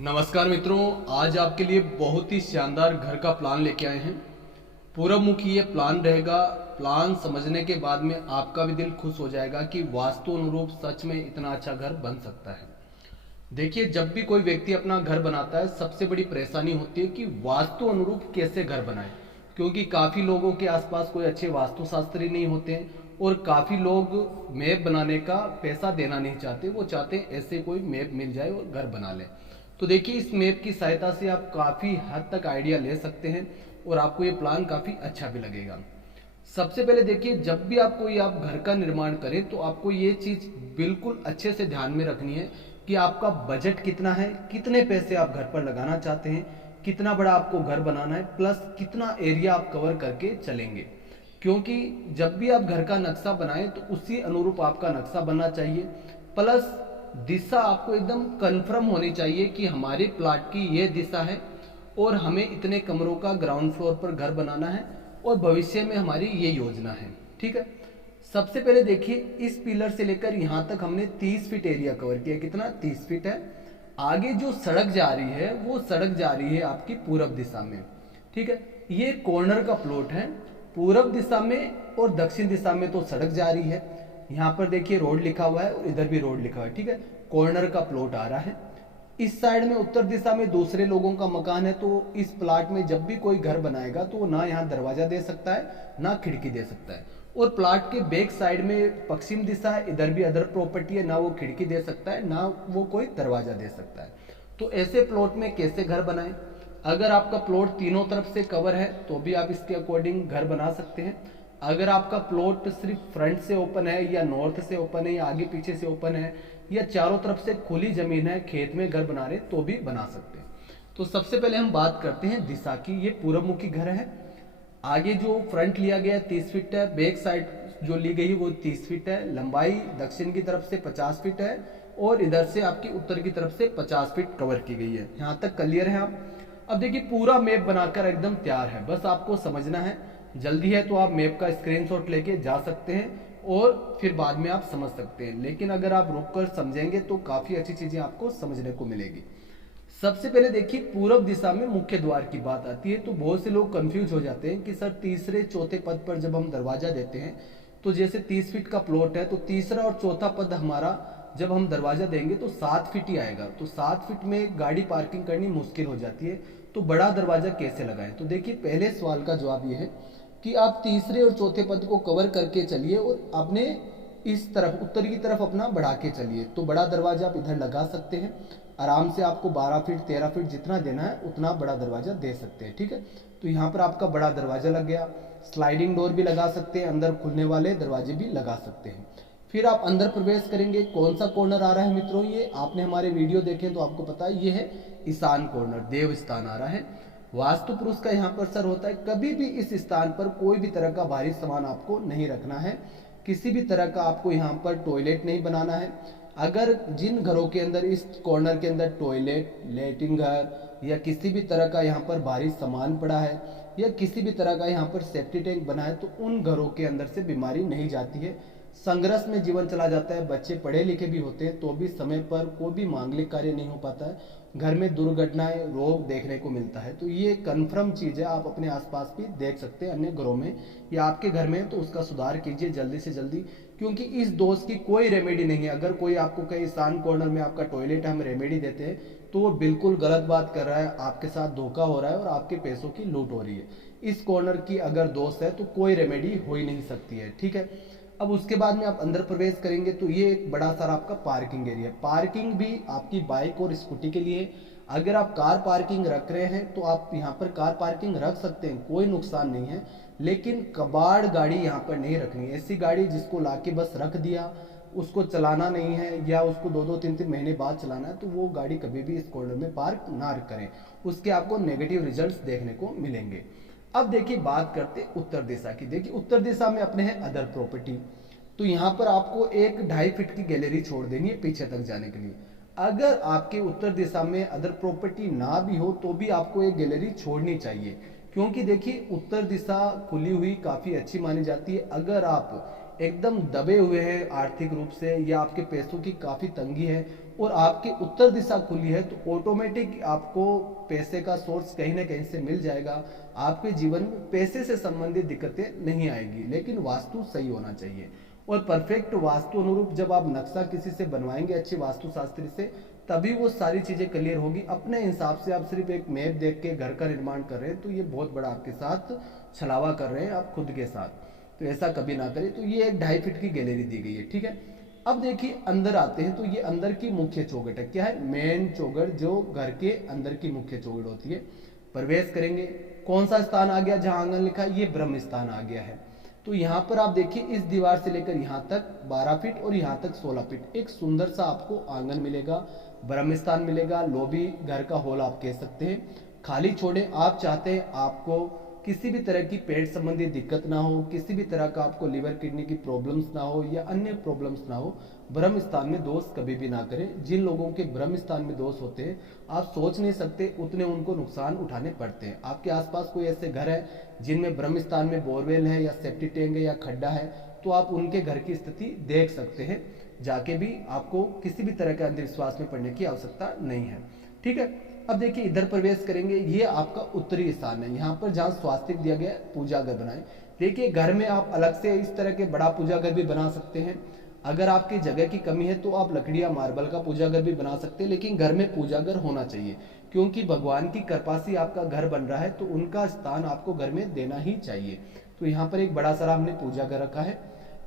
नमस्कार मित्रों, आज आपके लिए बहुत ही शानदार घर का प्लान लेके आए हैं। पूरब मुखी ये प्लान रहेगा। प्लान समझने के बाद में आपका भी दिल खुश हो जाएगा कि वास्तु अनुरूप सच में इतना अच्छा घर बन सकता है। देखिए, जब भी कोई व्यक्ति अपना घर बनाता है, सबसे बड़ी परेशानी होती है कि वास्तु अनुरूप कैसे घर बनाए, क्योंकि काफी लोगों के आसपास कोई अच्छे वास्तुशास्त्री नहीं होते हैं और काफी लोग मैप बनाने का पैसा देना नहीं चाहते। वो चाहते हैं ऐसे कोई मैप मिल जाए और घर बना ले। तो देखिए, इस मैप की सहायता से आप काफी हद तक आइडिया ले सकते हैं और आपको ये प्लान काफी अच्छा भी लगेगा। सबसे पहले देखिए, जब भी आप कोई आप घर का निर्माण करें तो आपको ये चीज बिल्कुल अच्छे से ध्यान में रखनी है कि आपका बजट कितना है, कितने पैसे आप घर पर लगाना चाहते हैं, कितना बड़ा आपको घर बनाना है, प्लस कितना एरिया आप कवर करके चलेंगे। क्योंकि जब भी आप घर का नक्शा बनाएं तो उसी अनुरूप आपका नक्शा बनना चाहिए। प्लस दिशा आपको एकदम कंफर्म होनी चाहिए कि हमारे प्लाट की ये दिशा है और हमें इतने कमरों का ग्राउंड फ्लोर पर घर बनाना है और भविष्य में हमारी ये योजना है। ठीक है, सबसे पहले देखिए, इस पिलर से लेकर यहाँ तक हमने 30 फीट एरिया कवर किया। कितना? 30 फीट है। आगे जो सड़क जा रही है वो सड़क जा रही है आपकी पूरब दिशा में। ठीक है, ये कॉर्नर का प्लॉट है। पूरब दिशा में और दक्षिण दिशा में तो सड़क जा रही है। यहाँ पर देखिए रोड लिखा हुआ है और इधर भी रोड लिखा हुआ है। ठीक है, कॉर्नर का प्लॉट आ रहा है। इस साइड में उत्तर दिशा में दूसरे लोगों का मकान है। तो इस प्लाट में जब भी कोई घर बनाएगा तो ना यहाँ दरवाजा दे सकता है ना खिड़की दे सकता है। और प्लाट के बैक साइड में पश्चिम दिशा है, इधर भी अदर प्रॉपर्टी है, ना वो खिड़की दे सकता है ना वो कोई दरवाजा दे सकता है। तो ऐसे प्लॉट में कैसे घर बनाएं? अगर आपका प्लॉट तीनों तरफ से कवर है तो भी आप इसके अकॉर्डिंग घर बना सकते हैं। अगर आपका प्लॉट सिर्फ फ्रंट से ओपन है या नॉर्थ से ओपन है या आगे पीछे से ओपन है या चारों तरफ से खुली जमीन है, खेत में घर बना रहे तो भी बना सकते हैं। तो सबसे पहले हम बात करते हैं दिशा की। ये पूरब मुखी घर है। आगे जो फ्रंट लिया गया 30 फीट है, बैक साइड जो ली गई वो 30 फीट है, लंबाई दक्षिण की तरफ से 50 फीट है और इधर से आपकी उत्तर की तरफ से 50 फीट कवर की गई है। यहाँ तक क्लियर है आप? अब देखिए, पूरा मैप बनाकर एकदम तैयार है, बस आपको समझना है। जल्दी है तो आप मैप का स्क्रीनशॉट लेके जा सकते हैं और फिर बाद में आप समझ सकते हैं। लेकिन अगर आप रुककर समझेंगे तो काफी अच्छी चीजें आपको समझने को मिलेगी। सबसे पहले देखिए, पूरब दिशा में मुख्य द्वार की बात आती है तो बहुत से लोग कंफ्यूज हो जाते हैं कि सर तीसरे चौथे पद पर जब हम दरवाजा देते हैं तो जैसे 30 फीट का प्लॉट है तो तीसरा और चौथा पद हमारा जब हम दरवाजा देंगे तो 7 फीट ही आएगा। तो 7 फीट में गाड़ी पार्किंग करनी मुश्किल हो जाती है, तो बड़ा दरवाजा कैसे लगाएं? तो देखिए, पहले सवाल का जवाब ये है कि आप तीसरे और चौथे पद को कवर करके चलिए और अपने इस तरफ उत्तर की तरफ अपना बढ़ा के चलिए। तो बड़ा दरवाजा आप इधर लगा सकते हैं आराम से। आपको 12 फीट 13 फीट जितना देना है उतना बड़ा दरवाजा दे सकते हैं। ठीक है, तो यहाँ पर आपका बड़ा दरवाजा लग गया। स्लाइडिंग डोर भी लगा सकते हैं, अंदर खुलने वाले दरवाजे भी लगा सकते हैं। फिर आप अंदर प्रवेश करेंगे। कौन सा कॉर्नर आ रहा है मित्रों? ये आपने हमारे वीडियो देखे तो आपको पता है ये है ईशान कॉर्नर, देव स्थान आ रहा है। वास्तु पुरुष का यहाँ पर सर होता है, कभी भी इस स्थान पर कोई भी तरह का भारी सामान आपको नहीं रखना है। किसी भी तरह का आपको यहाँ पर टॉयलेट नहीं बनाना है। अगर जिन घरों के अंदर इस कॉर्नर के अंदर टॉयलेट, लैट्रिन घर या किसी भी तरह का यहाँ पर भारी सामान पड़ा है या किसी भी तरह का यहाँ पर सेफ्टी टैंक बना है तो उन घरों के अंदर से बीमारी नहीं जाती है, संघर्ष में जीवन चला जाता है। बच्चे पढ़े लिखे भी होते हैं तो भी समय पर कोई भी मांगलिक कार्य नहीं हो पाता है, घर में दुर्घटनाएं, रोग देखने को मिलता है। तो ये कन्फर्म चीज है, आप अपने आसपास भी देख सकते हैं अन्य घरों में या आपके घर में, तो उसका सुधार कीजिए जल्दी से जल्दी, क्योंकि इस दोष की कोई रेमेडी नहीं है। अगर कोई आपको कहे ईशान कॉर्नर में आपका टॉयलेट हम रेमेडी देते हैं तो वो बिल्कुल गलत बात कर रहा है, आपके साथ धोखा हो रहा है और आपके पैसों की लूट हो रही है। इस कॉर्नर की अगर दोष है तो कोई रेमेडी हो ही नहीं सकती है। ठीक है, अब उसके बाद में आप अंदर प्रवेश करेंगे तो ये एक बड़ा सारा आपका पार्किंग एरिया। पार्किंग भी आपकी बाइक और स्कूटी के लिए। अगर आप कार पार्किंग रख रहे हैं तो आप यहाँ पर कार पार्किंग रख सकते हैं, कोई नुकसान नहीं है। लेकिन कबाड़ गाड़ी यहाँ पर नहीं रखनी। ऐसी गाड़ी जिसको लाके बस रख दिया, उसको चलाना नहीं है या उसको 2-2 3-3 महीने बाद चलाना है, तो वो गाड़ी कभी भी इस कॉर्नर में पार्क ना करें, उसके आपको नेगेटिव रिजल्ट्स देखने को मिलेंगे। अब देखिए, बात करते उत्तर दिशा की। देखिए, उत्तर दिशा में अपने हैं अदर प्रॉपर्टी। तो यहाँ पर आपको एक 2.5 फीट की गैलरी छोड़ देनी है पीछे तक जाने के लिए। अगर आपके उत्तर दिशा में अदर प्रॉपर्टी ना भी हो तो भी आपको एक गैलरी छोड़नी चाहिए, क्योंकि देखिए उत्तर दिशा खुली हुई काफी अच्छी मानी जाती है। अगर आप एकदम दबे हुए हैं आर्थिक रूप से, या आपके पैसों की काफ़ी तंगी है और आपकी उत्तर दिशा खुली है, तो ऑटोमेटिक आपको पैसे का सोर्स कहीं ना कहीं से मिल जाएगा। आपके जीवन में पैसे से संबंधित दिक्कतें नहीं आएगी, लेकिन वास्तु सही होना चाहिए। और परफेक्ट वास्तु अनुरूप जब आप नक्शा किसी से बनवाएंगे अच्छी वास्तुशास्त्री से, तभी वो सारी चीजें क्लियर होगी। अपने हिसाब से आप सिर्फ एक मैप देख के घर का निर्माण कर रहे हैं, तो ये बहुत बड़ा आपके साथ छलावा कर रहे हैं आप खुद के साथ। तो ऐसा कभी ना करें। तो ये एक 2.5 फीट की गैलरी दी गई है, ठीक है। अब देखिए अंदर आते हैं, तो ये अंदर की मुख्य चौखट है। क्या है? मेन चौखट, जो घर के अंदर की मुख्य चौखट होती है। प्रवेश करेंगे, कौन सा स्थान आ गया जहां आंगन लिखा है? ये ब्रह्म स्थान आ गया है। तो यहाँ पर आप देखिए इस दीवार से लेकर यहाँ तक 12 फीट और यहाँ तक 16 फीट एक सुंदर सा आपको आंगन मिलेगा, ब्रह्म स्थान मिलेगा, लॉबी घर का हॉल आप कह सकते हैं। खाली छोड़े, आप चाहते हैं आपको किसी भी तरह की पेट संबंधी दिक्कत ना हो, किसी भी तरह का आपको लिवर किडनी की प्रॉब्लम्स ना हो या अन्य प्रॉब्लम्स ना हो, ब्रह्म स्थान में दोष कभी भी ना करें। जिन लोगों के ब्रह्म स्थान में दोष होते हैं, आप सोच नहीं सकते उतने उनको नुकसान उठाने पड़ते हैं। आपके आसपास कोई ऐसे घर है जिनमें ब्रह्म स्थान में बोरवेल है या सेप्टी टैंक है या खड्डा है, तो आप उनके घर की स्थिति देख सकते हैं जाके भी। आपको किसी भी तरह के अंधविश्वास में पड़ने की आवश्यकता नहीं है, ठीक है। अब देखिए इधर प्रवेश करेंगे, ये आपका उत्तरी स्थान है। यहाँ पर जहाँ स्वास्तिक दिया गया पूजा घर बनाए। देखिए घर में आप अलग से इस तरह के बड़ा पूजा घर भी बना सकते हैं। अगर आपकी जगह की कमी है तो आप लकड़ी या मार्बल का पूजा घर भी बना सकते हैं, लेकिन घर में पूजा घर होना चाहिए, क्योंकि भगवान की कृपा से आपका घर बन रहा है, तो उनका स्थान आपको घर में देना ही चाहिए। तो यहाँ पर एक बड़ा सारा हमने पूजा घर रखा है।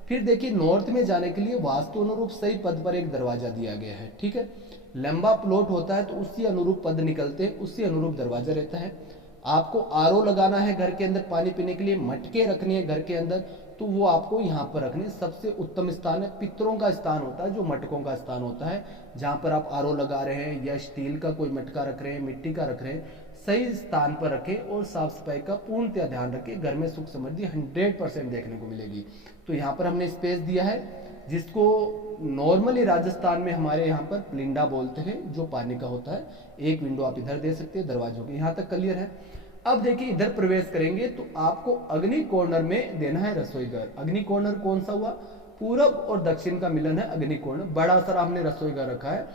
फिर देखिए नॉर्थ में जाने के लिए वास्तु अनुरूप सही पद पर एक दरवाजा दिया गया है, ठीक है। लंबा प्लॉट होता है तो उसी अनुरूप पद निकलते हैं, उसी अनुरूप दरवाजा रहता है। आपको आरओ लगाना है घर के अंदर, पानी पीने के लिए मटके रखने हैं घर के अंदर, तो वो आपको यहाँ पर रखने सबसे उत्तम स्थान है। पितरों का स्थान होता है, जो मटकों का स्थान होता है, जहाँ पर आप आरओ लगा रहे हैं या स्टील का कोई मटका रख रहे हैं, मिट्टी का रख रहे हैं, सही स्थान पर रखें और साफ सफाई का पूर्णतः ध्यान रखें। घर में सुख समृद्धि 100% देखने को मिलेगी। तो यहाँ पर हमने स्पेस दिया है, जिसको नॉर्मली राजस्थान में हमारे यहाँ पर प्लिंडा बोलते हैं, जो पानी का होता है। एक विंडो आप इधर दे सकते हैं दरवाजों की। यहाँ तक क्लियर है। अब देखिए इधर प्रवेश करेंगे तो आपको अग्नि कॉर्नर में देना है रसोई घर। अग्नि कॉर्नर कौन सा हुआ? पूरब और दक्षिण का मिलन है अग्नि कॉर्नर। बड़ा सारा हमने रसोई घर रखा है,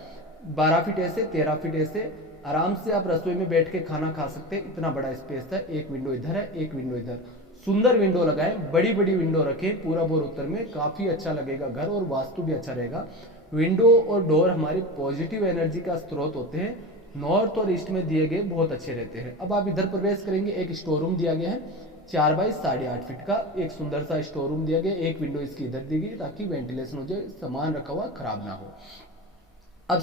12 फीट ऐसे, 13 फीट ऐसे। आराम से आप रसोई में बैठ के खाना खा सकते हैं, इतना बड़ा स्पेस है। एक विंडो इधर है, एक विंडो इधर। सुंदर विंडो लगाएं, बड़ी बड़ी विंडो रखें पूरब और उत्तर में, काफी अच्छा लगेगा घर और वास्तु भी अच्छा रहेगा। विंडो और डोर हमारी पॉजिटिव एनर्जी का स्रोत होते हैं, नॉर्थ और ईस्ट में दिए गए बहुत अच्छे रहते हैं। अब आप इधर प्रवेश करेंगे, एक स्टोर रूम दिया गया है 4 बाई 8.5 फीट का, एक सुंदर सा स्टोर रूम दिया गया। एक विंडो इसकी इधर दी गई ताकि वेंटिलेशन हो जाए, सामान रखा हुआ खराब ना हो। अब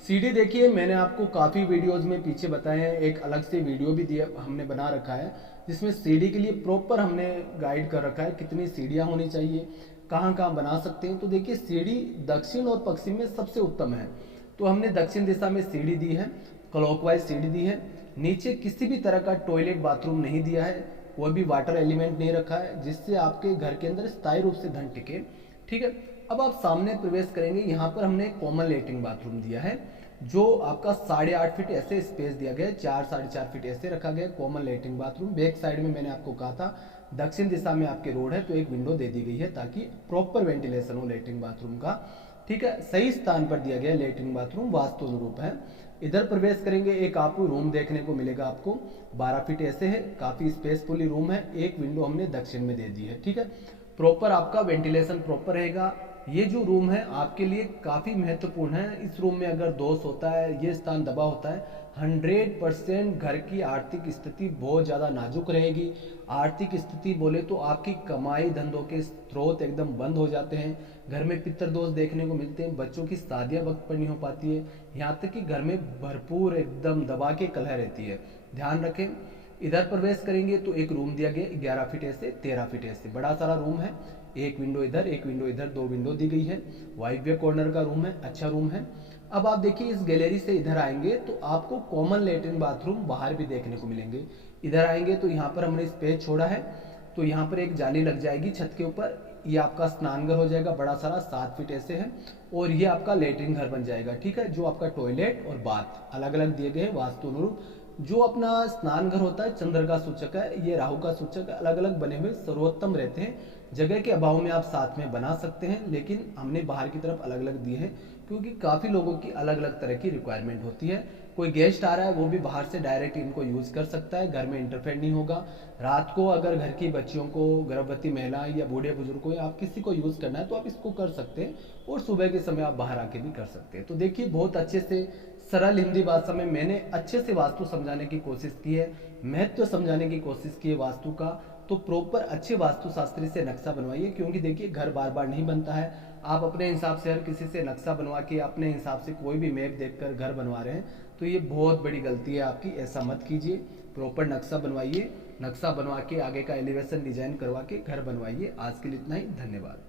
सीढ़ी देखिए, मैंने आपको काफी वीडियोस में पीछे बताए हैं, एक अलग से वीडियो भी दिया हमने बना रखा है, जिसमें सीढ़ी के लिए प्रॉपर हमने गाइड कर रखा है कितनी सीढ़ियां होनी चाहिए, कहाँ कहाँ बना सकते हैं। तो देखिए सीढ़ी दक्षिण और पश्चिम में सबसे उत्तम है, तो हमने दक्षिण दिशा में सीढ़ी दी है, क्लॉकवाइज सीढ़ी दी है। नीचे किसी भी तरह का टॉयलेट बाथरूम नहीं दिया है, कोई भी वाटर एलिमेंट नहीं रखा है, जिससे आपके घर के अंदर स्थायी रूप से धन टिके, ठीक है। अब आप सामने प्रवेश करेंगे, यहाँ पर हमने कॉमन लेटरिन बाथरूम दिया है, जो आपका 8.5 फीट ऐसे स्पेस दिया गया है, 4-4.5 फीट ऐसे रखा गया common latrine bathroom. Back side में मैंने आपको कहा था दक्षिण दिशा में आपके रोड है, तो एक विंडो दे दी गई है ताकि प्रॉपर वेंटिलेशन हो लेटरिन बाथरूम का, ठीक है। सही स्थान पर दिया गया लेटरिन बाथरूम, वास्तु अनुरूप है। इधर प्रवेश करेंगे, एक आपको रूम देखने को मिलेगा, आपको 12 फीट ऐसे है, काफी स्पेसफुली रूम है। एक विंडो हमने दक्षिण में दे दी है, ठीक है। प्रॉपर आपका वेंटिलेशन प्रॉपर रहेगा। ये जो रूम है आपके लिए काफी महत्वपूर्ण है। इस रूम में अगर दोष होता है, ये स्थान दबा होता है, 100% घर की आर्थिक स्थिति बहुत ज्यादा नाजुक रहेगी। आर्थिक स्थिति बोले तो आपकी कमाई धंधों के स्रोत एकदम बंद हो जाते हैं, घर में पितृदोष देखने को मिलते हैं, बच्चों की शादियां वक्त पर नहीं हो पाती है, यहाँ तक कि घर में भरपूर एकदम दबा के कलह रहती है। ध्यान रखें। इधर प्रवेश करेंगे तो एक रूम दिया गया 11 फीट ऐसे, 13 फीट ऐसे, बड़ा सारा रूम है। एक विंडो इधर, एक विंडो इधर, 2 विंडो दी गई है। वायव्य कॉर्नर का रूम है, अच्छा रूम है। अब आप देखिए इस गैलरी से इधर आएंगे तो आपको कॉमन लेटरिन बाथरूम बाहर भी देखने को मिलेंगे। इधर आएंगे तो यहाँ पर हमने स्पेस छोड़ा है, तो यहाँ पर एक जाली लग जाएगी छत के ऊपर। ये आपका स्नानघर हो जाएगा, बड़ा सारा 7 फीट ऐसे है, और ये आपका लेटरिन घर बन जाएगा, ठीक है। जो आपका टॉयलेट और बाथ अलग अलग दिए गए हैं वास्तु अनुरूप। जो अपना स्नान घर होता है चंद्र का सूचक है, ये राहु का सूचक है, अलग अलग बने हुए सर्वोत्तम रहते हैं। जगह के अभाव में आप साथ में बना सकते हैं, लेकिन हमने बाहर की तरफ अलग अलग दिए हैं क्योंकि काफ़ी लोगों की अलग अलग तरह की रिक्वायरमेंट होती है। कोई गेस्ट आ रहा है वो भी बाहर से डायरेक्ट इनको यूज़ कर सकता है, घर में इंटरफेयर नहीं होगा। रात को अगर घर की बच्चियों को, गर्भवती महिला या बूढ़े बुजुर्ग को, या आप किसी को यूज़ करना है तो आप इसको कर सकते हैं, और सुबह के समय आप बाहर आके भी कर सकते हैं। तो देखिए बहुत अच्छे से सरल हिंदी भाषा में मैंने अच्छे से वास्तु समझाने की कोशिश की है, महत्व समझाने की कोशिश की है वास्तु का। तो प्रॉपर अच्छे वास्तुशास्त्री से नक्शा बनवाइए, क्योंकि देखिए घर बार बार नहीं बनता है। आप अपने हिसाब से हर किसी से नक्शा बनवा के अपने हिसाब से कोई भी मैप देखकर घर बनवा रहे हैं, तो ये बहुत बड़ी गलती है आपकी, ऐसा मत कीजिए। प्रॉपर नक्शा बनवाइए, नक्शा बनवा के आगे का एलिवेशन डिजाइन करवा के घर बनवाइए। आज के लिए इतना ही, धन्यवाद।